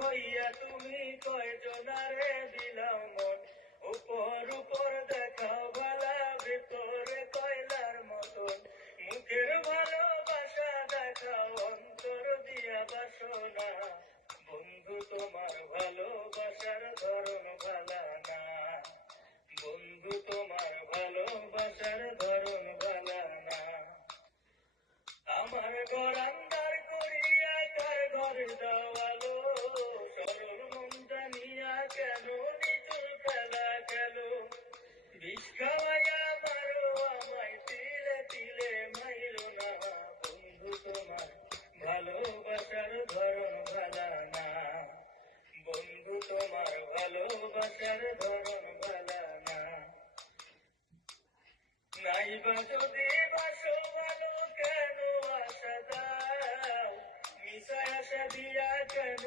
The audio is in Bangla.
হইয়া তুমি কয়জনারে দিলাও মন, উপর উপর দেখাও ভালা ভেতরে কয়লার মতন, মুখের ভালোবাসা দেখাও অন্তর দিয়া বাসনা, বন্ধু তোমার ভালোবাসার ধরন ভালা না, বন্ধু তোমার ভালোবাসার ধরন ভালা না। আমার ঘর আন্দার করিয়া কার ঘরে দেওয়ালো, সরল মন জানিয়া কেন নিচুর ফেলা গেল, বিষ খাওয়াইয়া মারো আমায় তিলে তিলে মাইরো না, বন্ধু তোমার ভালোবাসার ধরন ভালা না, বন্ধু তোমার ভালোবাসার ধরন ভালা না। নাইবা যদি বাসো ভালো কেন আশা দাও, মিশা আশা দিয়া কেন